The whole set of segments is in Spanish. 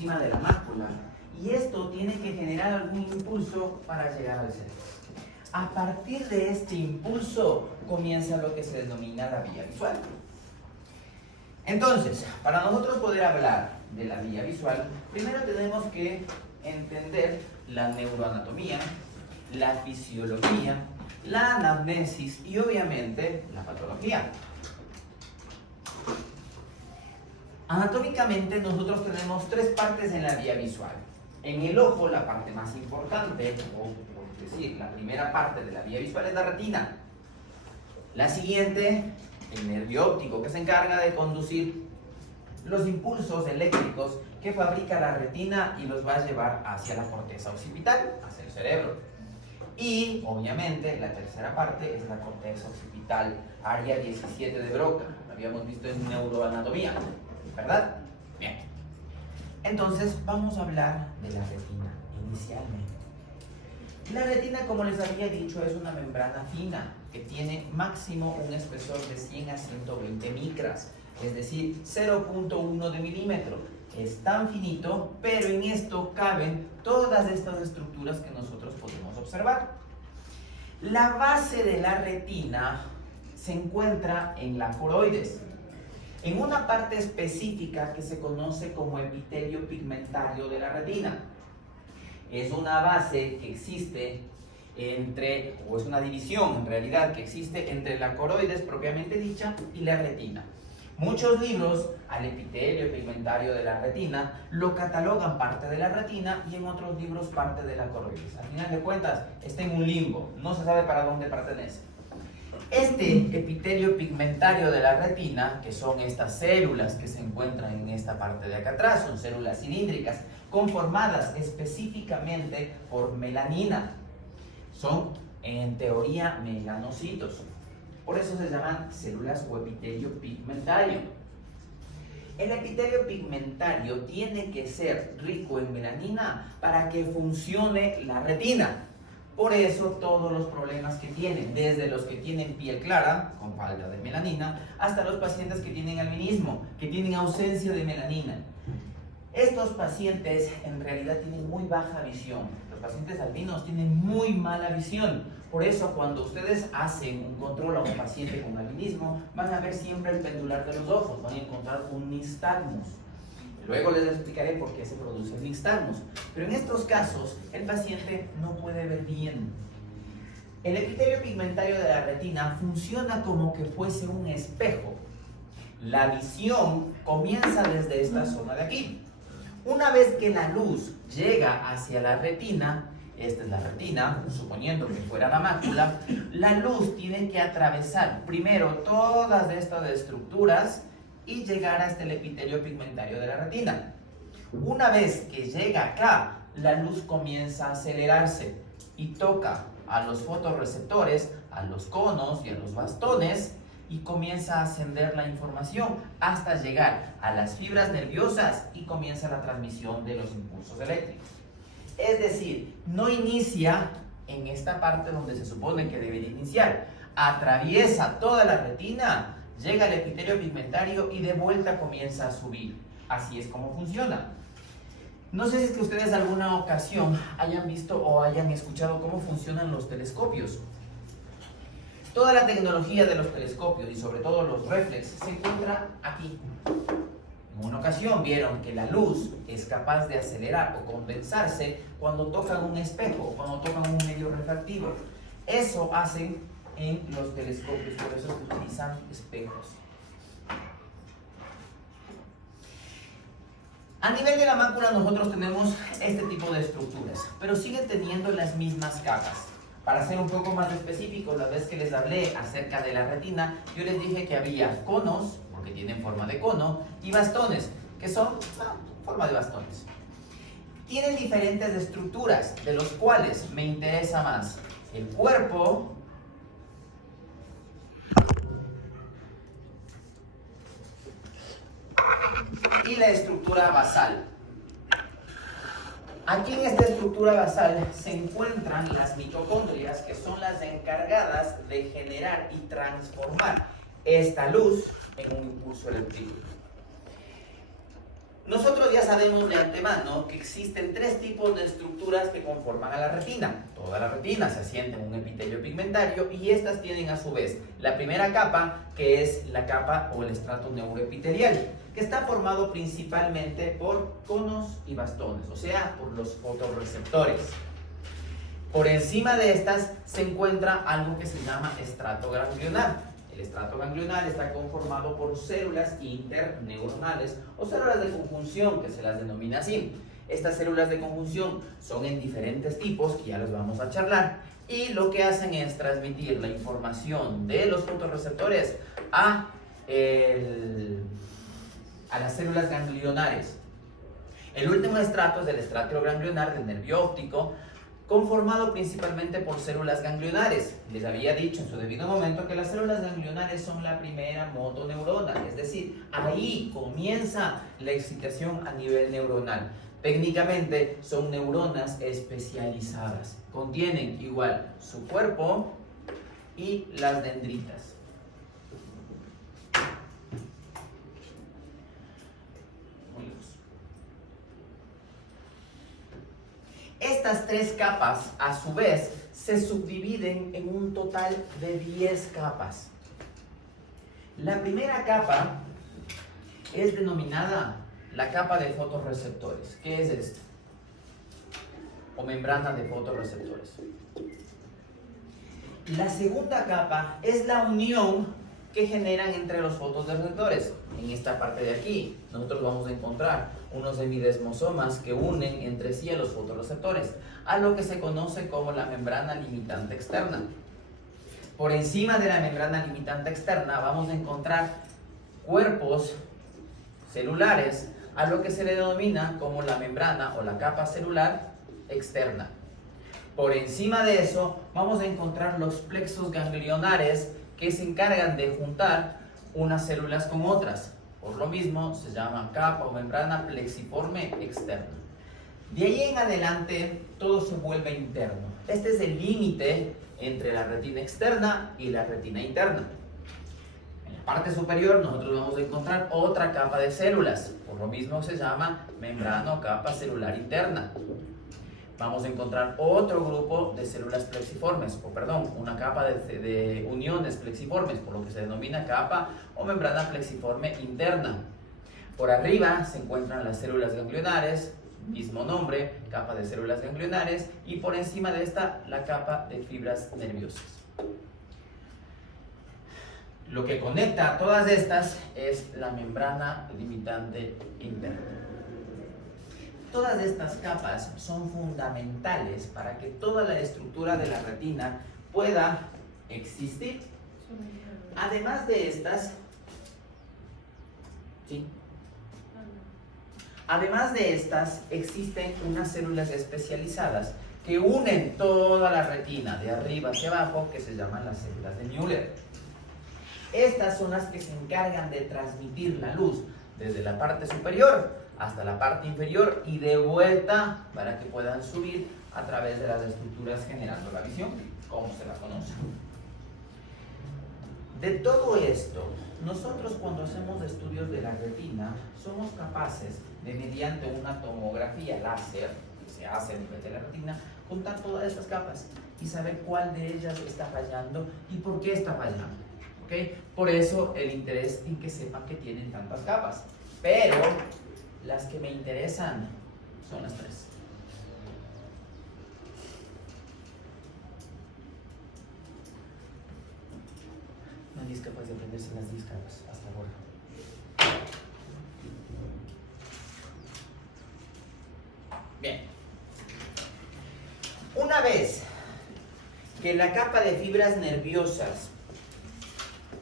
encima de la mácula y esto tiene que generar algún impulso para llegar al cerebro. A partir de este impulso comienza lo que se denomina la vía visual. Entonces, para nosotros poder hablar de la vía visual, primero tenemos que entender la neuroanatomía, la fisiología, la anamnesis y obviamente la patología. Anatómicamente nosotros tenemos tres partes en la vía visual. En el ojo, la parte más importante, o por decir, la primera parte de la vía visual es la retina. La siguiente, el nervio óptico, que se encarga de conducir los impulsos eléctricos que fabrica la retina y los va a llevar hacia la corteza occipital, hacia el cerebro. Y, obviamente, la tercera parte es la corteza occipital, área 17 de Broca. Lo habíamos visto en neuroanatomía, ¿verdad? Bien. Entonces, vamos a hablar de la retina inicialmente. La retina, como les había dicho, es una membrana fina que tiene máximo un espesor de 100 a 120 micras, es decir, 0.1 de milímetro. Es tan finito, pero en esto caben todas estas estructuras que nosotros podemos observar. La base de la retina se encuentra en la coroides, en una parte específica que se conoce como epitelio pigmentario de la retina. Es una base que existe entre, o es una división en realidad que existe entre la coroides propiamente dicha y la retina. Muchos libros al epitelio pigmentario de la retina lo catalogan parte de la retina y en otros libros parte de la coroides. Al final de cuentas está en un limbo, no se sabe para dónde pertenece. Este epitelio pigmentario de la retina, que son estas células que se encuentran en esta parte de acá atrás, son células cilíndricas conformadas específicamente por melanina. Son en teoría melanocitos. Por eso se llaman células o epitelio pigmentario. El epitelio pigmentario tiene que ser rico en melanina para que funcione la retina. Por eso todos los problemas que tienen, desde los que tienen piel clara, con falta de melanina, hasta los pacientes que tienen albinismo, que tienen ausencia de melanina. Estos pacientes en realidad tienen muy baja visión. Los pacientes albinos tienen muy mala visión. Por eso cuando ustedes hacen un control a un paciente con albinismo, van a ver siempre el pendular de los ojos, van a encontrar un nistagmus. Luego les explicaré por qué se produce el nistagmus. Pero en estos casos, el paciente no puede ver bien. El epitelio pigmentario de la retina funciona como que fuese un espejo. La visión comienza desde esta zona de aquí. Una vez que la luz llega hacia la retina, esta es la retina, suponiendo que fuera la mácula, la luz tiene que atravesar primero todas estas estructuras y llegar hasta el epitelio pigmentario de la retina. Una vez que llega acá, la luz comienza a acelerarse y toca a los fotorreceptores, a los conos y a los bastones y comienza a ascender la información hasta llegar a las fibras nerviosas y comienza la transmisión de los impulsos eléctricos. Es decir, no inicia en esta parte donde se supone que debería iniciar, atraviesa toda la retina, llega al epitelio pigmentario y de vuelta comienza a subir. Así es como funciona. No sé si es que ustedes alguna ocasión hayan visto o hayan escuchado cómo funcionan los telescopios. Toda la tecnología de los telescopios y sobre todo los reflex se encuentra aquí. En una ocasión vieron que la luz es capaz de acelerar o condensarse cuando tocan un espejo o cuando tocan un medio refractivo. Eso hacen en los telescopios, por eso se utilizan espejos. A nivel de la mácula nosotros tenemos este tipo de estructuras, pero siguen teniendo las mismas capas. Para ser un poco más específico, la vez que les hablé acerca de la retina, yo les dije que había conos, porque tienen forma de cono, y bastones, que son forma de bastones. Tienen diferentes estructuras, de los cuales me interesa más el cuerpo y la estructura basal. Aquí en esta estructura basal se encuentran las mitocondrias, que son las encargadas de generar y transformar esta luz en un impulso eléctrico. Nosotros ya sabemos de antemano que existen tres tipos de estructuras que conforman a la retina. Toda la retina se asienta en un epitelio pigmentario y estas tienen a su vez la primera capa, que es la capa o el estrato neuroepitelial, que está formado principalmente por conos y bastones, o sea, por los fotorreceptores. Por encima de estas se encuentra algo que se llama estrato ganglionar. El estrato ganglionar está conformado por células interneuronales o células de conjunción, que se las denomina así. Estas células de conjunción son en diferentes tipos, que ya los vamos a charlar, y lo que hacen es transmitir la información de los fotorreceptores a las células ganglionares. El último estrato es el estrato ganglionar del nervio óptico, conformado principalmente por células ganglionares. Les había dicho en su debido momento que las células ganglionares son la primera motoneurona, es decir, ahí comienza la excitación a nivel neuronal. Técnicamente son neuronas especializadas, contienen igual su cuerpo y las dendritas. Estas tres capas, a su vez, se subdividen en un total de 10 capas. La primera capa es denominada la capa de fotorreceptores. ¿Qué es esto? O membrana de fotorreceptores. La segunda capa es la unión que generan entre los fotorreceptores. En esta parte de aquí, nosotros vamos a encontrar unos semidesmosomas que unen entre sí a los fotorreceptores, a lo que se conoce como la membrana limitante externa. Por encima de la membrana limitante externa vamos a encontrar cuerpos celulares, a lo que se le denomina como la membrana o la capa celular externa. Por encima de eso vamos a encontrar los plexos ganglionares, que se encargan de juntar unas células con otras. Por lo mismo se llama capa o membrana plexiforme externa. De ahí en adelante todo se vuelve interno. Este es el límite entre la retina externa y la retina interna. En la parte superior nosotros vamos a encontrar otra capa de células. Por lo mismo se llama membrana o capa celular interna. Vamos a encontrar otro grupo de células plexiformes, una capa de uniones plexiformes, por lo que se denomina capa o membrana plexiforme interna. Por arriba se encuentran las células ganglionares, mismo nombre, capa de células ganglionares, y por encima de esta la capa de fibras nerviosas. Lo que conecta a todas estas es la membrana limitante interna. Todas estas capas son fundamentales para que toda la estructura de la retina pueda existir. Además de estas, ¿sí? Además de estas, existen unas células especializadas que unen toda la retina de arriba hacia abajo, que se llaman las células de Müller. Estas son las que se encargan de transmitir la luz desde la parte superior hasta la parte inferior y de vuelta para que puedan subir a través de las estructuras generando la visión, como se la conoce. De todo esto, nosotros cuando hacemos estudios de la retina, somos capaces de, mediante una tomografía láser, que se hace a nivel de la retina, contar todas estas capas y saber cuál de ellas está fallando y por qué está fallando. ¿Okay? Por eso el interés en que sepan que tienen tantas capas. Pero las que me interesan son las tres. Nadie es capaz de aprenderse las 10 capas hasta ahora. Bien. Una vez que la capa de fibras nerviosas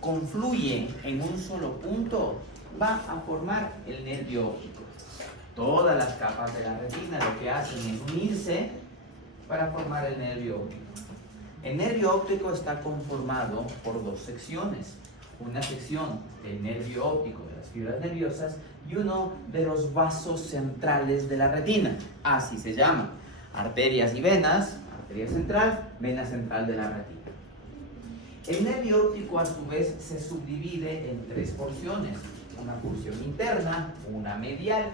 confluye en un solo punto, va a formar el nervio óptico. Todas las capas de la retina lo que hacen es unirse para formar el nervio óptico. El nervio óptico está conformado por dos secciones. Una sección del nervio óptico de las fibras nerviosas y uno de los vasos centrales de la retina. Así se llama. Arterias y venas, arteria central, vena central de la retina. El nervio óptico a su vez se subdivide en tres porciones. Una porción interna, una medial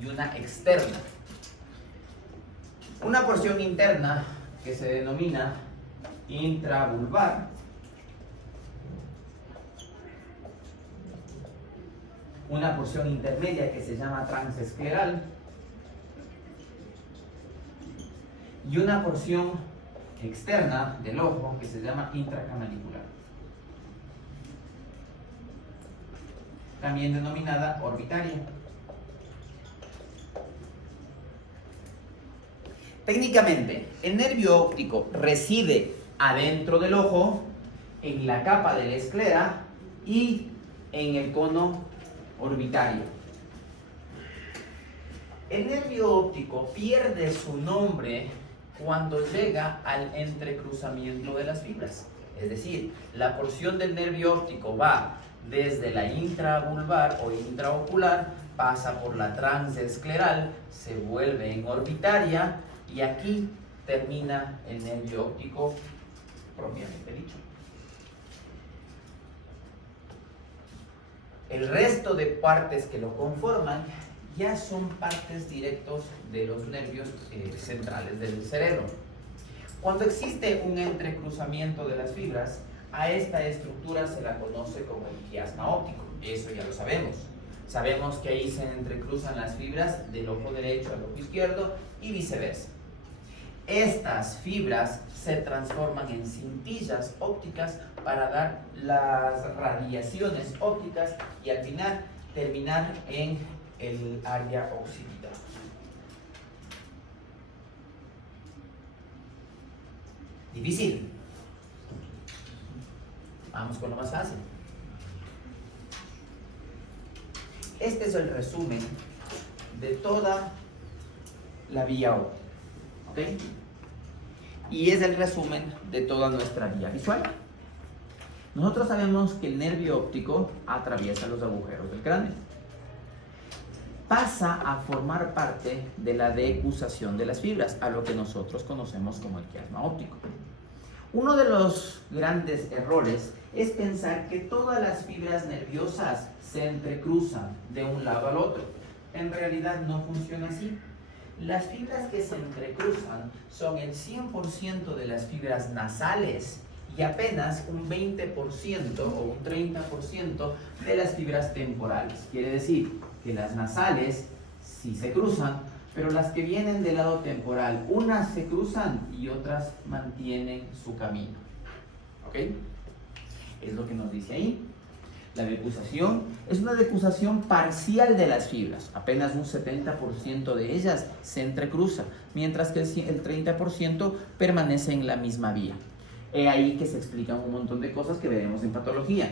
y una externa. Una porción interna que se denomina intravulvar, una porción intermedia que se llama transescleral y una porción externa del ojo que se llama intracanalicular, también denominada orbitaria. Técnicamente, el nervio óptico reside adentro del ojo, en la capa de la esclera y en el cono orbitario. El nervio óptico pierde su nombre cuando llega al entrecruzamiento de las fibras. Es decir, la porción del nervio óptico va desde la intravulvar o intraocular, pasa por la transescleral, se vuelve en orbitaria y aquí termina el nervio óptico propiamente dicho. El resto de partes que lo conforman ya son partes directos de los nervios centrales del cerebro. Cuando existe un entrecruzamiento de las fibras, a esta estructura se la conoce como el quiasma óptico. Eso ya lo sabemos. Sabemos que ahí se entrecruzan las fibras del ojo derecho al ojo izquierdo y viceversa. Estas fibras se transforman en cintillas ópticas para dar las radiaciones ópticas y al final terminar en el área occipital. Difícil. Vamos con lo más fácil. Este es el resumen de toda la vía óptica. ¿Ok? Y es el resumen de toda nuestra vía visual. Nosotros sabemos que el nervio óptico atraviesa los agujeros del cráneo. Pasa a formar parte de la decusación de las fibras, a lo que nosotros conocemos como el quiasma óptico. Uno de los grandes errores es pensar que todas las fibras nerviosas se entrecruzan de un lado al otro. En realidad no funciona así. Las fibras que se entrecruzan son el 100% de las fibras nasales y apenas un 20% o un 30% de las fibras temporales. Quiere decir que las nasales sí se cruzan, pero las que vienen del lado temporal, unas se cruzan y otras mantienen su camino. ¿Ok? Es lo que nos dice ahí. La decusación es una decusación parcial de las fibras. Apenas un 70% de ellas se entrecruza, mientras que el 30% permanece en la misma vía. Es ahí que se explican un montón de cosas que veremos en patología.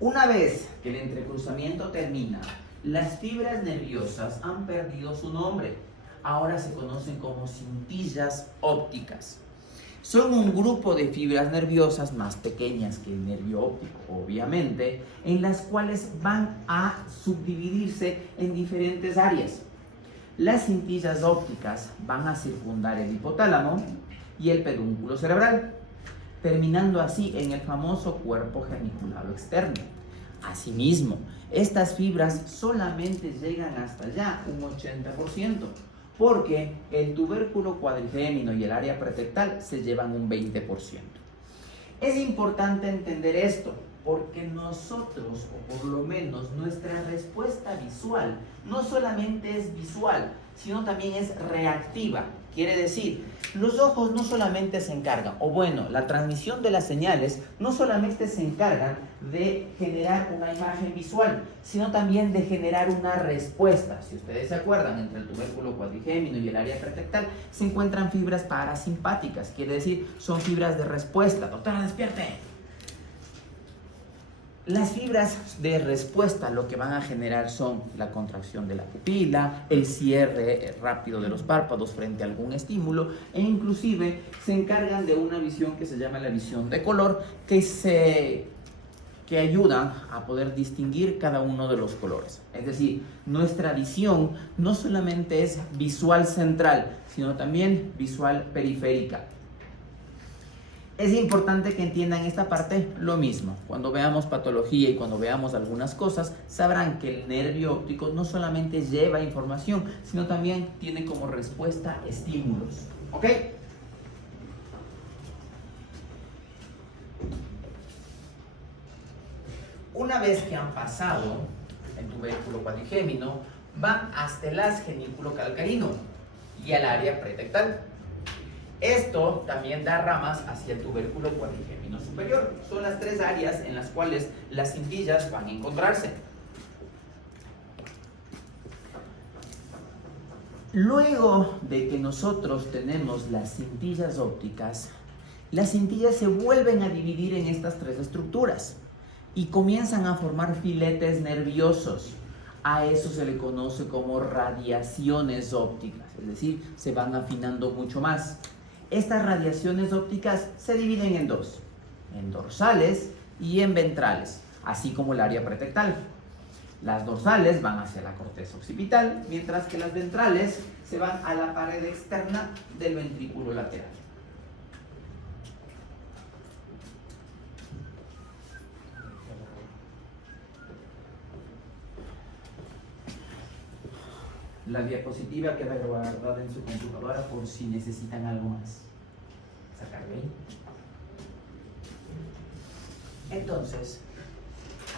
Una vez que el entrecruzamiento termina, las fibras nerviosas han perdido su nombre. Ahora se conocen como cintillas ópticas. Son un grupo de fibras nerviosas más pequeñas que el nervio óptico, obviamente, en las cuales van a subdividirse en diferentes áreas. Las cintillas ópticas van a circundar el hipotálamo y el pedúnculo cerebral, terminando así en el famoso cuerpo geniculado externo. Asimismo, estas fibras solamente llegan hasta allá, un 80%, porque el tubérculo cuadrigémino y el área pretectal se llevan un 20%. Es importante entender esto, porque nosotros, o por lo menos nuestra respuesta visual, no solamente es visual, sino también es reactiva. Quiere decir, los ojos no solamente se encargan, o bueno, la transmisión de las señales no solamente se encargan de generar una imagen visual, sino también de generar una respuesta. Si ustedes se acuerdan, entre el tubérculo cuadrigémino y el área pretectal se encuentran fibras parasimpáticas, quiere decir, son fibras de respuesta. Doctora, despierte. Las fibras de respuesta lo que van a generar son la contracción de la pupila, el cierre rápido de los párpados frente a algún estímulo e inclusive se encargan de una visión que se llama la visión de color que ayuda a poder distinguir cada uno de los colores. Es decir, nuestra visión no solamente es visual central, sino también visual periférica. Es importante que entiendan esta parte lo mismo. Cuando veamos patología y cuando veamos algunas cosas, sabrán que el nervio óptico no solamente lleva información, sino también tiene como respuesta estímulos. ¿Ok? Una vez que han pasado el tubérculo cuadrigémino, van hasta el haz genículo-calcarino y al área pretectal. Esto también da ramas hacia el tubérculo cuadrigémino superior. Son las tres áreas en las cuales las cintillas van a encontrarse. Luego de que nosotros tenemos las cintillas ópticas, las cintillas se vuelven a dividir en estas tres estructuras y comienzan a formar filetes nerviosos. A eso se le conoce como radiaciones ópticas, es decir, se van afinando mucho más. Estas radiaciones ópticas se dividen en dos, en dorsales y en ventrales, así como el área pretectal. Las dorsales van hacia la corteza occipital, mientras que las ventrales se van a la pared externa del ventrículo lateral. La diapositiva queda guardada en su computadora por si necesitan algo más. Sacarle ahí. Entonces,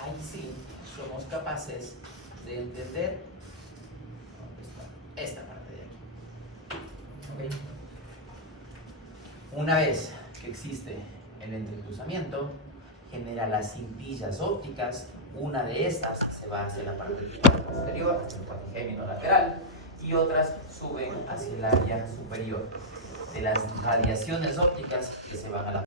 ahí sí somos capaces de entender esta parte de aquí. ¿Okay? Una vez que existe el entrecruzamiento, genera las cintillas ópticas. Una de estas se va hacia la parte posterior, hacia el cuadrigémino lateral, y otras suben hacia el área superior de las radiaciones ópticas que se van a la